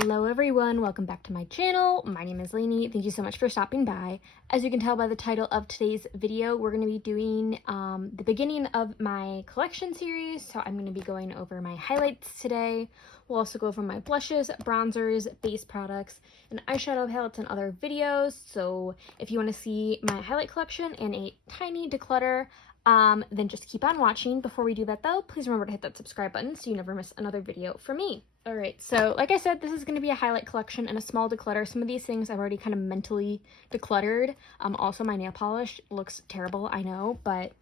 Hello everyone, welcome back to my channel. My name is Lainey. Thank you so much for stopping by. As you can tell by the title of today's video, we're going to be doing the beginning of my collection series. So I'm going to be going over my highlights today. We'll also go over my blushes, bronzers, base products, and eyeshadow palettes in other videos. So if you want to see my highlight collection and a tiny declutter, then just keep on watching. Before we do that though, please remember to hit that subscribe button so you never miss another video from me. Alright, so like I said, this is going to be a highlight collection and a small declutter. Some of these things I've already kind of mentally decluttered. Also my nail polish looks terrible, I know, but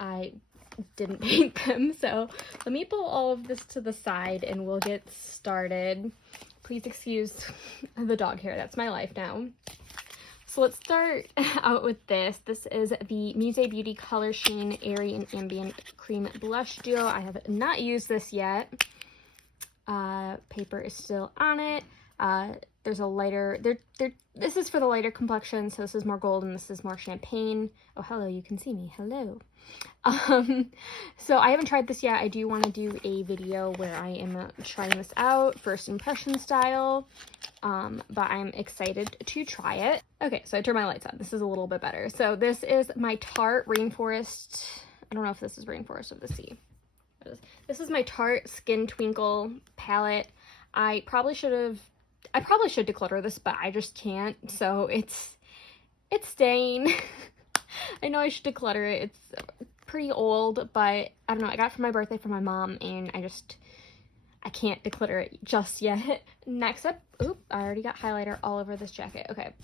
I didn't paint them. So let me pull all of this to the side and we'll get started. Please excuse the dog hair, that's my life now. So let's start out with this. This is the Musée Beauty Color Sheen Airy and Ambient Cream Blush Duo. I have not used this yet. Paper is still on it. There's a lighter, this is for the lighter complexion, so this is more gold and this is more champagne. Oh, hello, you can see me. Hello. So I haven't tried this yet. I do want to do a video where I am trying this out, first impression style, but I'm excited to try it. Okay, so I turned my lights on. This is a little bit better. So this is my Tarte Rainforest. I don't know if this is Rainforest of the Sea. This is my Tarte Skin Twinkle palette. I probably should declutter this, but I just can't. So it's staying. I know I should declutter it. It's pretty old, but I don't know. I got it for my birthday from my mom, and I can't declutter it just yet. Next up, oop, I already got highlighter all over this jacket. Okay.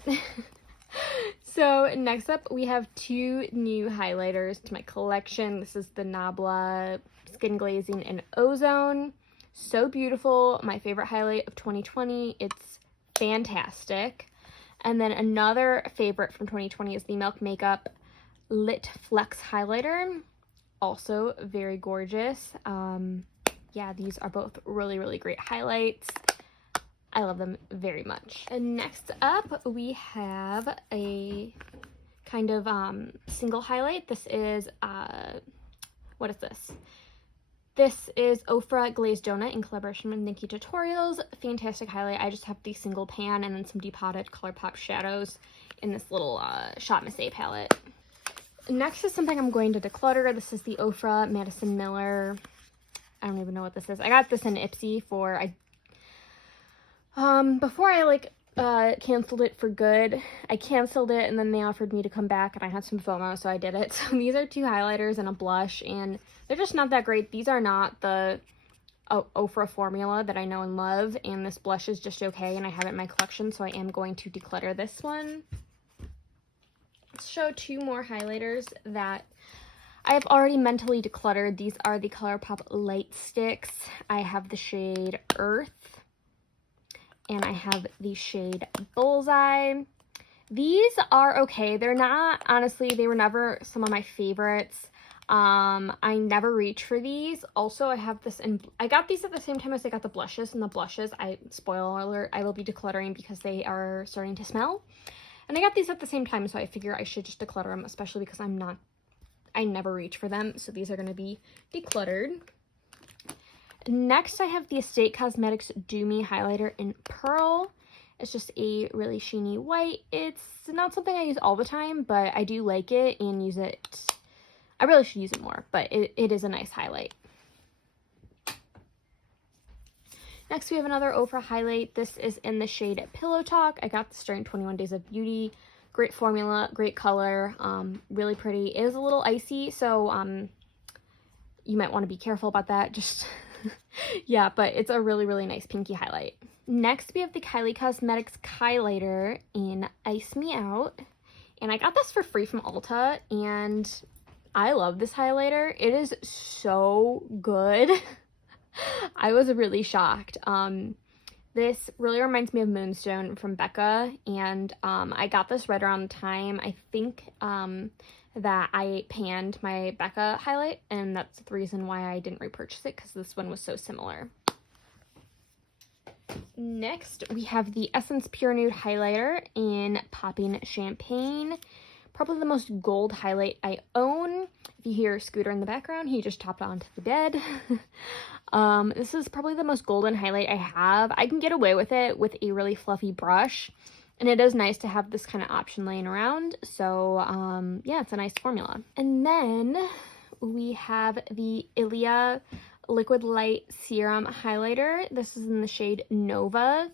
So next up, we have two new highlighters to my collection. This is the Nabla Skin Glazing in Ozone. So beautiful. My favorite highlight of 2020. It's fantastic. And then another favorite from 2020 is the Milk Makeup Lit Flex Highlighter. Also very gorgeous. Yeah, these are both really, really great highlights. I love them very much. And next up, we have a kind of single highlight. This is, what is this? This is Ofra Glazed Donut in collaboration with Nikki Tutorials. Fantastic highlight. I just have the single pan and then some depotted ColourPop shadows in this little Shot Miss A palette. Next is something I'm going to declutter. This is the Ofra Madison Miller. I don't even know what this is. I got this in Ipsy for, before I canceled it for good. I canceled it and then they offered me to come back and I had some FOMO, so I did it. So these are two highlighters and a blush, and they're just not that great. These are not the Ofra formula that I know and love, and this blush is just okay, and I have it in my collection, so I am going to declutter this one. Let's show two more highlighters that I have already mentally decluttered. These are the ColourPop Light Sticks. I have the shade Earth, and I have the shade Bullseye. These are okay. They're not, honestly, they were never some of my favorites. I never reach for these. Also, I have this, and I got these at the same time as I got the blushes, and the blushes, spoiler alert, I will be decluttering because they are starting to smell. And I got these at the same time, so I figure I should just declutter them, especially because I never reach for them. So these are going to be decluttered. Next, I have the Estate Cosmetics Do Me highlighter in Pearl. It's just a really sheeny white. It's not something I use all the time, but I do like it and use it. I really should use it more, but it is a nice highlight. Next, we have another Ofra highlight. This is in the shade Pillow Talk. I got this during 21 Days of Beauty. Great formula, great color, really pretty. It is a little icy, so you might want to be careful about that. Just yeah, but it's a really, really nice pinky highlight. Next, we have the Kylie Cosmetics Highlighter in Ice Me Out. And I got this for free from Ulta, and I love this highlighter. It is so good. I was really shocked. This really reminds me of Moonstone from Becca, and I got this right around the time, I think, that I panned my Becca highlight, and that's the reason why I didn't repurchase it, because this one was so similar. Next, we have the Essence Pure Nude highlighter in Popping Champagne. probably the most gold highlight I own. If you hear Scooter in the background, he just topped onto the bed. This is probably the most golden highlight I have. I can get away with it with a really fluffy brush, and it is nice to have this kind of option laying around. So yeah, it's a nice formula. And then we have the Ilia Liquid Light Serum Highlighter. This is in the shade Nova.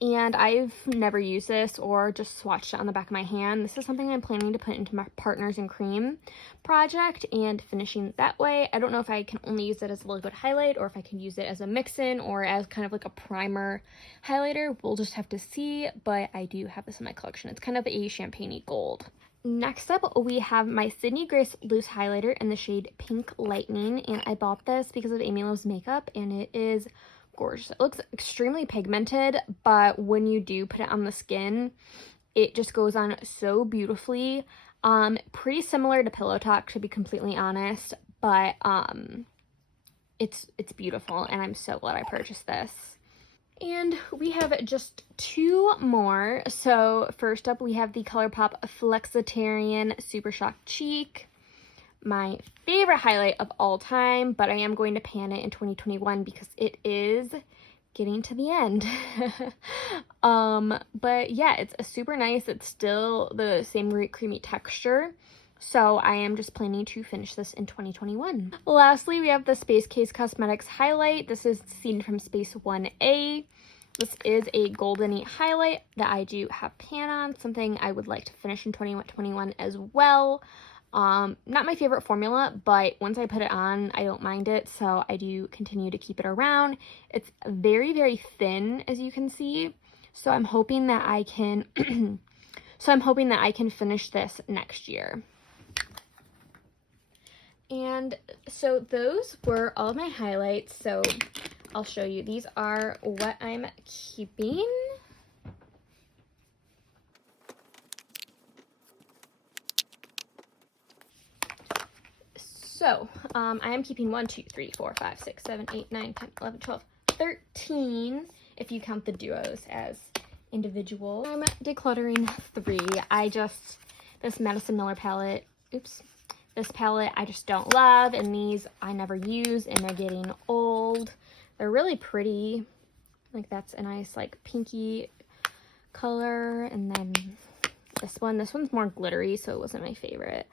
And I've never used this or just swatched it on the back of my hand. This is something I'm planning to put into my Partners in Cream project and finishing that way. I don't know if I can only use it as a liquid highlight or if I can use it as a mix-in or as kind of like a primer highlighter. We'll just have to see, but I do have this in my collection. It's kind of a champagne-y gold. Next up, we have my Sydney Grace Loose Highlighter in the shade Pink Lightning, and I bought this because of Amy Loves Makeup, and it is gorgeous. It looks extremely pigmented, but when you do put it on the skin, it just goes on so beautifully. Pretty similar to Pillow Talk, to be completely honest, but it's beautiful, and I'm so glad I purchased this. And we have just two more. So first up, we have the ColourPop Flexitarian Super Shock Cheek. My favorite highlight of all time, but I am going to pan it in 2021 because it is getting to the end. But yeah, it's a super nice. It's still the same great creamy texture. So I am just planning to finish this in 2021. Lastly, we have the Space Case Cosmetics highlight. This is Seen from Space 1A. This is a goldeny highlight that I do have pan on, something I would like to finish in 2021 as well. Not my favorite formula, but once I put it on, I don't mind it, so I do continue to keep it around. It's very, very thin, as you can see, so I'm hoping that I can finish this next year. And so those were all of my highlights, so I'll show you. These are what I'm keeping. So, I am keeping 1, 2, 3, 4, 5, 6, 7, 8, 9, 10, 11, 12, 13, if you count the duos as individual. I'm decluttering 3. This Madison Miller palette, this palette I just don't love, and these I never use, and they're getting old. They're really pretty. Like, that's a nice, like, pinky color, and then this one's more glittery, so it wasn't my favorite.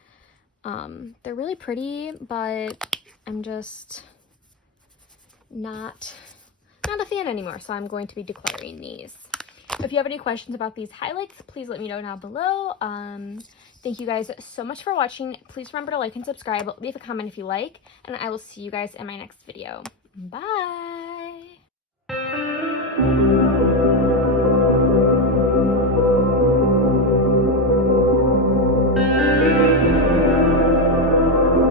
They're really pretty, but I'm just not a fan anymore, so I'm going to be decluttering these. If you have any questions about these highlights, please let me know down below. Thank you guys so much for watching. Please remember to like and subscribe, leave a comment if you like, and I will see you guys in my next video. Bye!